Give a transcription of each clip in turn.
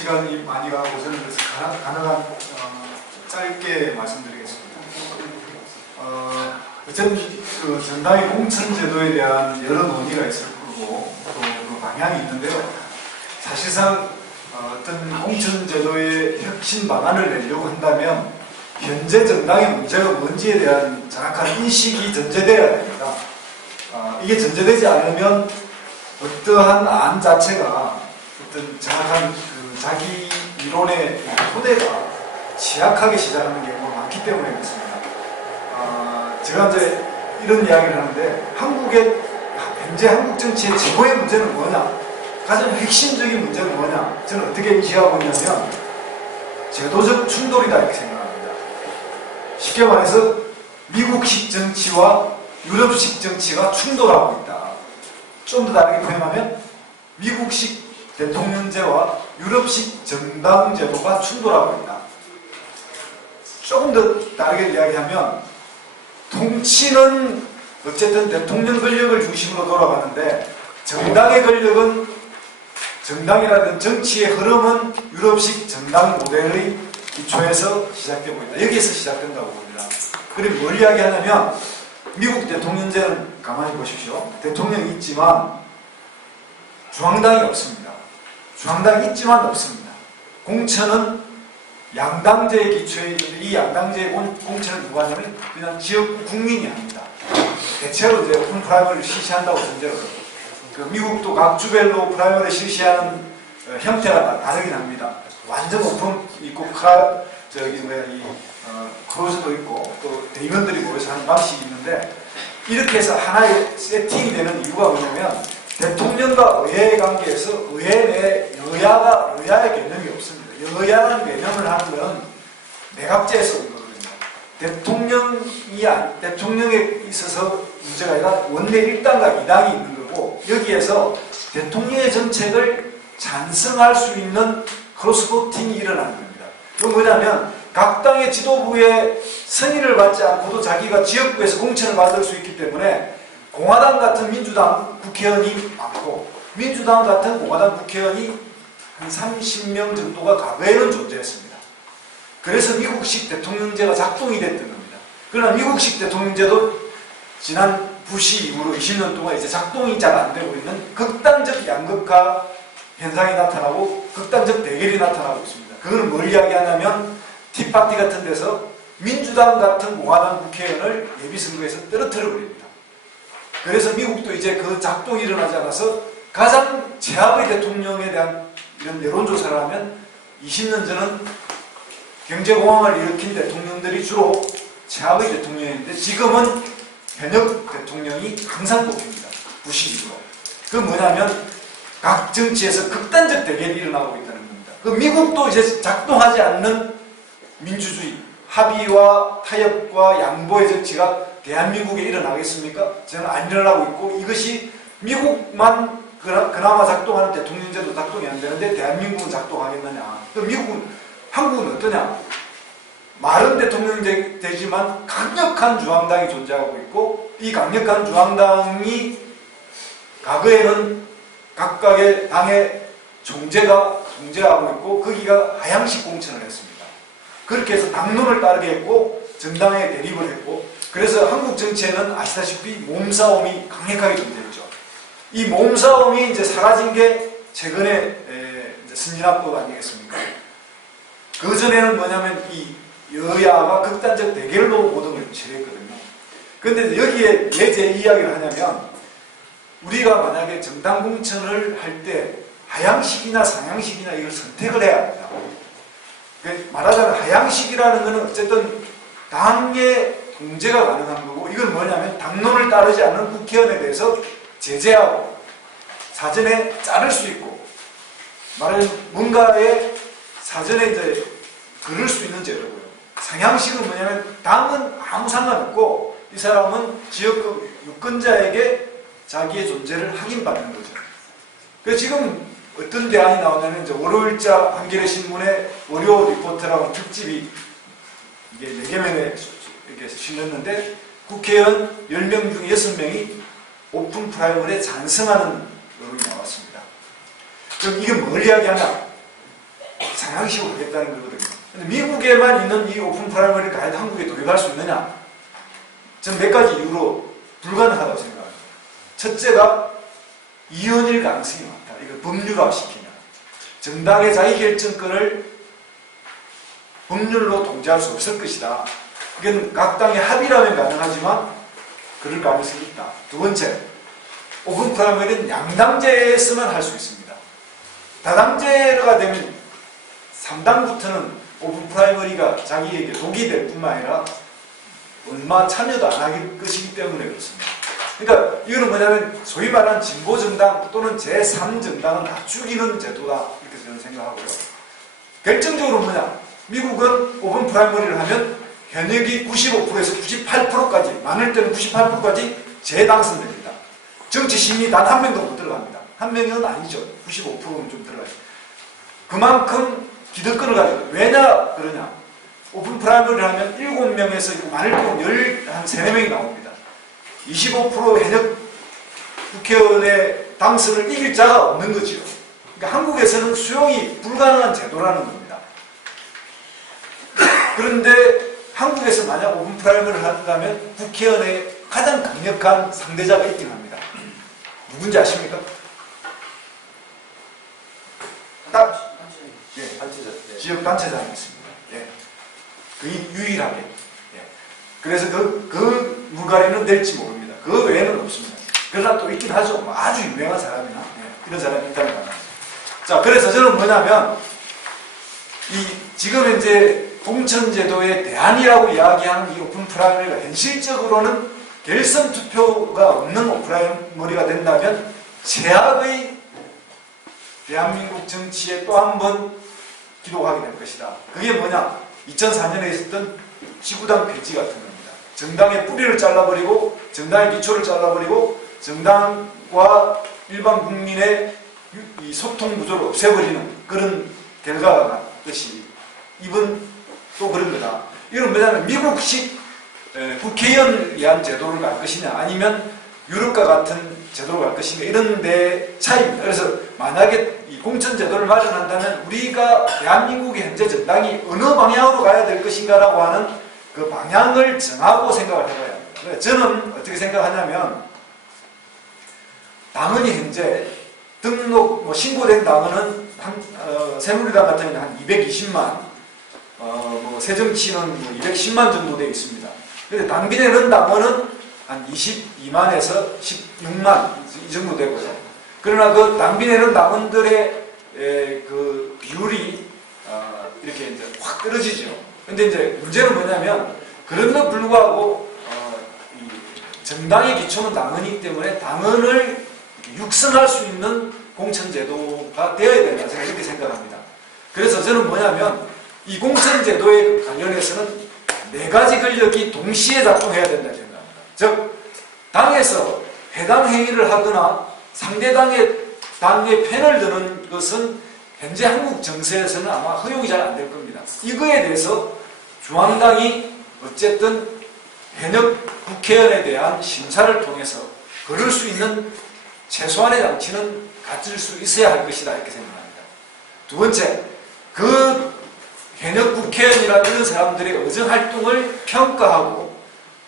시간이 많이 가고 저는 그래서 가능- 가능한 어, 짧게 말씀드리겠습니다. 어, 어쨌든 그 정당의 공천 제도에 대한 여러 논의가 있을 거고 또그 방향이 있는데요. 사실상 어, 어떤 공천 제도의 혁신 방안을 내려고 한다면 현재 정당의 문제가 뭔지에 대한 정확한 인식이 전제되어야 됩니다. 어, 이게 전제되지 않으면 어떠한 안 자체가 어떤 정확한 그 자기 이론의 토대가 취약하게 시작하는 경우가 많기 때문에 그렇습니다. 아, 제가 이제 이런 이야기를 하는데 한국의 현재 한국 정치의 최고의 문제는 뭐냐? 가장 핵심적인 문제는 뭐냐? 저는 어떻게 인식하고 있냐면 제도적 충돌이다 이렇게 생각합니다. 쉽게 말해서 미국식 정치와 유럽식 정치가 충돌하고 있다. 좀 더 다르게 표현하면 미국식 대통령제와 유럽식 정당 제도가 충돌하고 있다. 조금 더 다르게 이야기하면 통치는 어쨌든 대통령 권력을 중심으로 돌아가는데 정당의 권력은 정당이라든 정치의 흐름은 유럽식 정당 모델의 기초에서 시작되고 있다. 여기에서 시작된다고 봅니다. 그리고 뭘 이야기하냐면 미국 대통령제는 가만히 보십시오. 대통령이 있지만 중앙당이 없습니다. 중앙당이 있지만 없습니다. 공천은 양당제의 기초에 있는데 이 양당제의 공- 공천을 누가 하냐면 그냥 지역구 국민이 합니다. 대체로 이제 오픈 프라이머리를 실시한다고 전제로 그 미국도 각 주별로 프라이머리 실시하는 어, 형태가 다 다르긴 합니다. 완전 오픈 있고 크라 저기 뭐야 이 어, 크로즈도 있고 또 대의원들이 모여서 하는 방식이 있는데 이렇게 해서 하나의 세팅이 되는 이유가 뭐냐면 대통령과 의회의 관계에서 의회 내 여야가 여야의 개념이 없습니다. 여야라는 개념을 하는 건 내각제에서 온 거거든요. 대통령이 안- 대통령에 있어서 문제가 아니라 원내 1당과 2당이 있는 거고 여기에서 대통령의 정책을 찬성할 수 있는 크로스보팅이 일어나는 겁니다. 그건 뭐냐면 각 당의 지도부의 승인을 받지 않고도 자기가 지역구에서 공천을 받을 수 있기 때문에 공화당 같은 민주당 국회의원이 많고 민주당 같은 공화당 국회의원이 한 30명 정도가 과거에는 존재했습니다. 그래서 미국식 대통령제가 작동이 됐던 겁니다. 그러나 미국식 대통령제도 지난 부시 이후로 20년 동안 이제 작동이 잘 안 되고 있는 극단적 양극화 현상이 나타나고 극단적 대결이 나타나고 있습니다. 그거는 뭘 이야기하냐면 티파티 같은 데서 민주당 같은 공화당 국회의원을 예비선거에서 떨어뜨려 버립니다. 그래서 미국도 이제 그 작동이 일어나지 않아서 가장 최악의 대통령에 대한 이런 여론조사를 하면 20년 전은 경제공황을 일으킨 대통령들이 주로 최악의 대통령인데 지금은 현역 대통령이 항상 뽑힙니다. 이후로. 그 뭐냐면 각 정치에서 극단적 대결이 일어나고 있다는 겁니다. 그 미국도 이제 작동하지 않는 민주주의, 합의와 타협과 양보의 정치가 대한민국에 일어나겠습니까? 저는 안 일어나고 있고 이것이 미국만 그나- 그나마 작동하는 대통령제도 작동이 안 되는데 대한민국은 작동하겠느냐? 그 미국은 한국은 어떠냐? 말은 대통령제 되지만 강력한 중앙당이 존재하고 있고 이 강력한 중앙당이 과거에는 각각의 당의 총재가 존재하고 있고 거기가 하향식 공천을 했습니다. 그렇게 해서 당론을 따르게 했고 정당에 대립을 했고 그래서 한국 정치에는 아시다시피 몸싸움이 강력하게 존재했죠. 이 몸싸움이 이제 사라진 게 최근에 선진화법 아니겠습니까? 그 전에는 뭐냐면 이 여야가 극단적 대결로 모든 걸 치렀거든요. 그런데 여기에 왜 제 이야기를 하냐면 우리가 만약에 정당 공천을 할 때 하향식이나 상향식이나 이걸 선택을 해야 합니다. 그 말하자면 하향식이라는 것은 어쨌든 당의 통제가 가능한 거고 이건 뭐냐면 당론을 따르지 않는 국회의원에 대해서 제재하고 사전에 자를 수 있고 말하자면 뭔가에 사전에 이제 그럴 수 있는 제도고요. 상향식은 뭐냐면 당은 아무 상관없고 이 사람은 지역구 유권자에게 자기의 존재를 확인받는 거죠. 그래서 지금 어떤 대안이 나오냐면 이제 월요일자 한겨레 신문의 월요 리포트라고 특집이 이게 4개면에 이렇게 실렸는데 국회의원 10명 중 6명이 오픈 프라이머리에 찬성하는 여론이 나왔습니다. 그럼 이게 뭘 이야기하냐? 상향식으로 하겠다는 거거든요. 근데 미국에만 있는 이 오픈 프라이머리를 과연 한국에 도입할 수 있느냐? 저는 몇 가지 이유로 불가능하다고 생각합니다. 첫째가 이혼일 가능성이 많다. 이걸 법률화 시키면 정당의 자기결정권을 법률로 통제할 수 없을 것이다. 이건 각 당의 합의라면 가능하지만 그럴 가능성이 있다. 두 번째, 오픈 프라이머리는 양당제에서만 할 수 있습니다. 다당제가 되면 3당부터는 오픈 프라이머리가 자기에게 독이 될 뿐만 아니라 얼마 참여도 안 하길 것이기 때문에 그렇습니다. 그러니까 이거는 뭐냐면 소위 말하는 진보 정당 또는 제3 정당은 다 죽이는 제도다 이렇게 저는 생각하고요. 결정적으로 뭐냐? 미국은 오픈 프라이머리를 하면 현역이 95%에서 98%까지 많을 때는 98%까지 재당선됩니다. 정치 신이 단 한 명도 못 들어갑니다. 한 명은 아니죠. 95%는 좀 들어가요. 그만큼 기득권을 가지고 왜냐 그러냐? 오픈 프라이머리를 하면 7명에서 많을 때는 10, 한 3, 4명이 나옵니다. 25% 현역 국회의원의 당선을 이길 자가 없는 거죠. 그러니까 한국에서는 수용이 불가능한 제도라는 겁니다. 그런데 한국에서 만약 오픈 프라이머리를 한다면 국회의원의 가장 강력한 상대자가 있긴 합니다. 누군지 아십니까? 딱 예, 단체자. 네. 지역 단체장이 있습니다. 예. 거의 유일하게. 예. 그래서 그, 그 물갈이는 될지 모릅니다. 그 외에는 없습니다. 그러나 또 있긴 하죠. 뭐 아주 유명한 사람이나 예. 이런 사람이 있다는 거죠. 자, 그래서 저는 뭐냐면 이 지금 현재 공천제도의 대안이라고 이야기하는 이 오픈 프라이머리가 현실적으로는 결선 투표가 없는 오픈 프라이머리가 된다면 최악의 대한민국 정치에 또 한 번 기록하게 될 것이다. 그게 뭐냐? 2004년에 있었던 지구당 폐지 같은 겁니다. 정당의 뿌리를 잘라버리고 정당의 기초를 잘라버리고 정당과 일반 국민의 유- 이 소통 구조를 없애버리는 그런 결과가 났듯이 이번 또 그런 거다. 이건 뭐냐면 미국식 에, 국회의원을 위한 제도를 갈 것이냐 아니면 유럽과 같은 제도로 갈 것인가 이런 데 차이입니다. 그래서 만약에 이 공천 제도를 마련한다면 우리가 대한민국의 현재 정당이 어느 방향으로 가야 될 것인가라고 하는 그 방향을 정하고 생각을 해봐야 합니다. 저는 어떻게 생각하냐면 당헌이 현재 등록 뭐 신고된 당헌은 한 어, 새누리당 같은 경우는 한 220만 어, 뭐 새정치는 뭐 210만 정도 되어 있습니다. 근데 당비례는 당원은 한 22만에서 16만 이 정도 되고요. 그러나 그 당비례는 당원들의 에, 그 비율이 어, 이렇게 이제 확 떨어지죠. 근데 이제 문제는 뭐냐면 그럼에도 불구하고 어, 이 정당의 기초는 당원이기 때문에 이렇게 육성할 수 있는 공천제도가 되어야 된다 저는 이렇게 생각합니다. 그래서 저는 뭐냐면 이 공천제도에 관련해서는 네 가지 권력이 동시에 작동해야 된다 생각합니다. 즉 당에서 해당 행위를 하거나 상대당의 당의 편을 드는 것은 현재 한국 정세에서는 아마 허용이 잘 안 될 겁니다. 이거에 대해서 중앙당이 어쨌든 현역 국회의원에 대한 심사를 통해서 걸을 수 있는 최소한의 장치는 갖출 수 있어야 할 것이다 이렇게 생각합니다. 두 번째, 그 현역 국회의원이나 이런 사람들의 의정 활동을 평가하고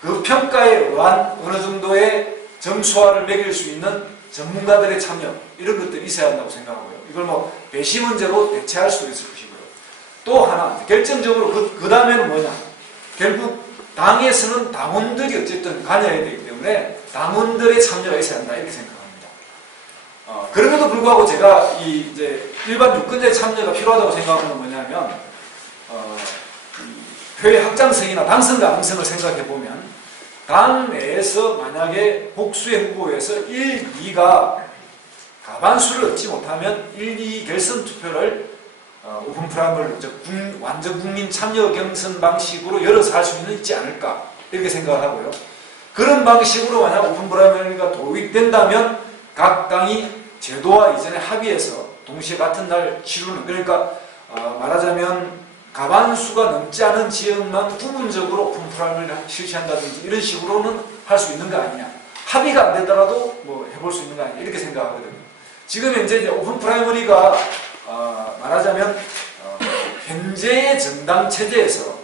그 평가에 의한 어느 정도의 점수화를 매길 수 있는 전문가들의 참여 이런 것들이 있어야 한다고 생각하고요. 이걸 뭐 배시 문제로 대체할 수도 있을 것이고요. 또 하나 결정적으로 그, 그 다음에는 뭐냐? 결국 당에서는 당원들이 어쨌든 관여해야 되기 때문에 당원들의 참여가 있어야 한다 이렇게 생각합니다. 어, 그럼에도 불구하고 제가 이 이제 일반 유권자의 참여가 필요하다고 생각하는 건 뭐냐면 어, 이 회의 확장성이나 당선 가능성을 생각해 보면 당 내에서 만약에 복수의 후보에서 1, 2가 가반수를 얻지 못하면 1, 2 결선 투표를 어, 오픈 프라임을 완전 국민 참여 경선 방식으로 열어서 할수 있지 않을까 이렇게 생각을 하고요. 그런 방식으로 만약 오픈 프라이머리가 도입된다면 각 당이 제도와 이전에 합의해서 동시에 같은 날 치르는 그러니까 어, 말하자면 가반수가 넘지 않은 지역만 부분적으로 프라이머리를 실시한다든지 이런 식으로는 할 수 있는 거 아니냐. 합의가 안 되더라도 뭐 해볼 수 있는 거 아니냐. 이렇게 생각하거든요. 지금 현재 이제 오픈 프라이머리가 어, 말하자면 어, 현재의 정당 체제에서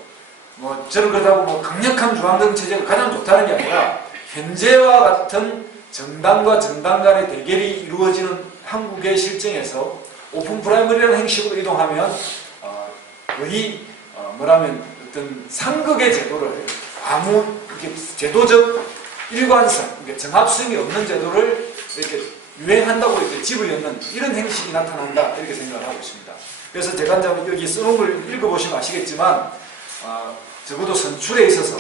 뭐 저는 그렇다고 뭐 강력한 중앙정 체제가 가장 좋다는 게 아니라 현재와 같은 정당과 정당 간의 대결이 이루어지는 한국의 실정에서 오픈 프라이머리라는 형식으로 이동하면 어, 거의 어, 뭐라면 어떤 상극의 제도를 아무 이렇게 제도적 일관성, 그러니까 정합성이 없는 제도를 이렇게 유행한다고 이렇게 집을 엮는 이런 행식이 나타난다 이렇게 생각을 하고 있습니다. 그래서 제가 여기 써놓은 걸 읽어보시면 아시겠지만 어, 적어도 선출에 있어서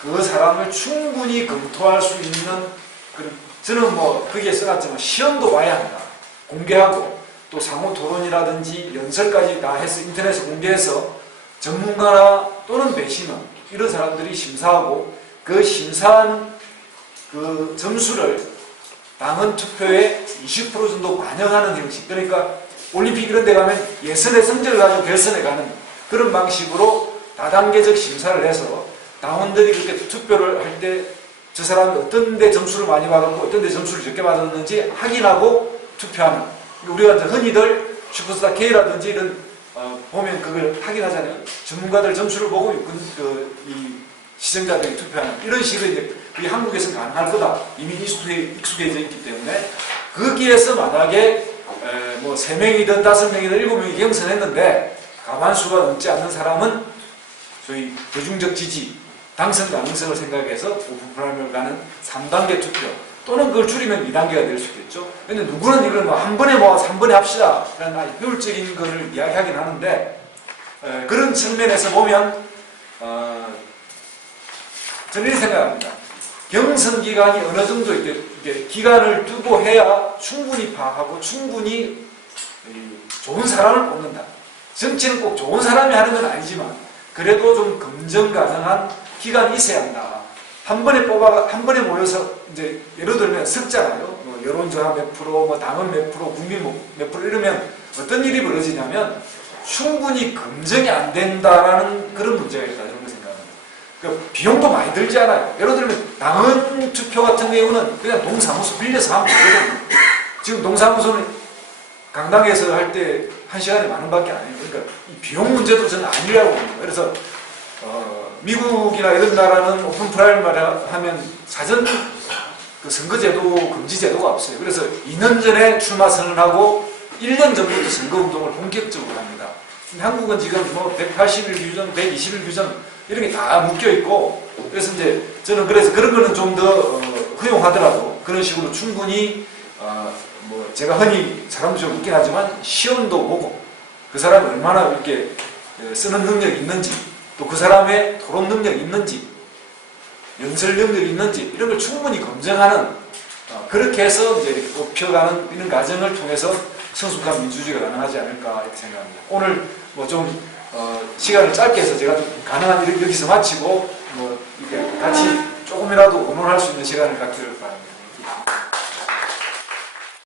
그 사람을 충분히 검토할 수 있는 그런 저는 뭐 거기에 써놨지만 시험도 봐야 한다. 공개하고 또 상호 토론이라든지 연설까지 다 해서 인터넷에 공개해서 전문가나 또는 배심원 이런 사람들이 심사하고 그 심사한 그 점수를 당헌 투표에 20% 정도 반영하는 형식. 그러니까 올림픽 이런 데 가면 예선의 성적을 가지고 결선에 가는 그런 방식으로 다단계적 심사를 해서 당원들이 그렇게 투표를 할 때 저 사람이 어떤 데 점수를 많이 받았고 어떤 데 점수를 적게 받았는지 확인하고 투표하는 우리가 이제 흔히들 슈퍼스타 K라든지 이런 어, 보면 그걸 확인하잖아요. 전문가들 점수를 보고 그, 그, 이 시청자들이 투표하는 이런 식의 이제 그게 한국에서 가능할 거다. 이미 익숙해, 익숙해져 있기 때문에 거기에서 만약에 에, 뭐 3명이든 5명이든 7명이 경선했는데 가만수가 넘지 않는 사람은 소위 대중적 지지, 당선 가능성을 생각해서 오픈 프라이머를 가는 3단계 투표 또는 그걸 줄이면 2단계가 될 수도 있죠. 근데 누구는 이걸 뭐 한 번에 모아서 한 번에 합시다. 라는 아주 효율적인 것을 이야기하긴 하는데 에, 그런 측면에서 보면 어, 저는 이렇게 생각합니다. 경선 기간이 어느 정도 이렇게, 기간을 두고 해야 충분히 파악하고 충분히 이, 좋은 사람을 뽑는다. 정치는 꼭 좋은 사람이 하는 건 아니지만 그래도 좀 검증 가능한 기간이 있어야 한다. 한 번에 뽑아 한 번에 모여서 이제 예를 들면 섞잖아요. 뭐 여론조사 몇 프로, 뭐 당원 몇 프로, 국민 뭐몇 프로 이러면 어떤 일이 벌어지냐면 충분히 검증이 안 된다라는 그런 문제가 있다 저는 생각합니다. 그 비용도 많이 들지 않아요. 예를 들면 당원 투표 같은 경우는 그냥 동사무소 빌려서 하면 되거든요. 지금 동사무소는 강당에서 할 때 한 시간에 만 원밖에 안 해요. 그러니까 이 비용 문제도 저는 아니라고 봅니다. 그래서 어, 미국이나 이런 나라는 오픈 프라이머리 하면 사전 그 선거제도 금지 제도가 없어요. 그래서 2년 전에 출마 선언하고 1년 전부터 선거 운동을 본격적으로 합니다. 한국은 지금 뭐 180일 규정, 120일 규정 이런 게 다 묶여 있고 그래서 이제 저는 그래서 그런 거는 좀더 어, 허용하더라도 그런 식으로 충분히 어, 뭐 제가 흔히 사람도 좀 웃긴 하지만 시험도 보고 그 사람이 얼마나 이렇게 어, 쓰는 능력이 있는지 또 그 사람의 토론 능력이 있는지 연설 능력이 있는지 이런 걸 충분히 검증하는 어, 그렇게 해서 이제 이렇게 뽑혀가는 이런 과정을 통해서 성숙한 민주주의가 가능하지 않을까 이렇게 생각합니다. 오늘 뭐좀 어, 시간을 짧게 해서 제가 좀 가능한 일을 여기서 마치고 뭐 이렇게 같이 조금이라도 의논할 수 있는 시간을 갖기를 바랍니다.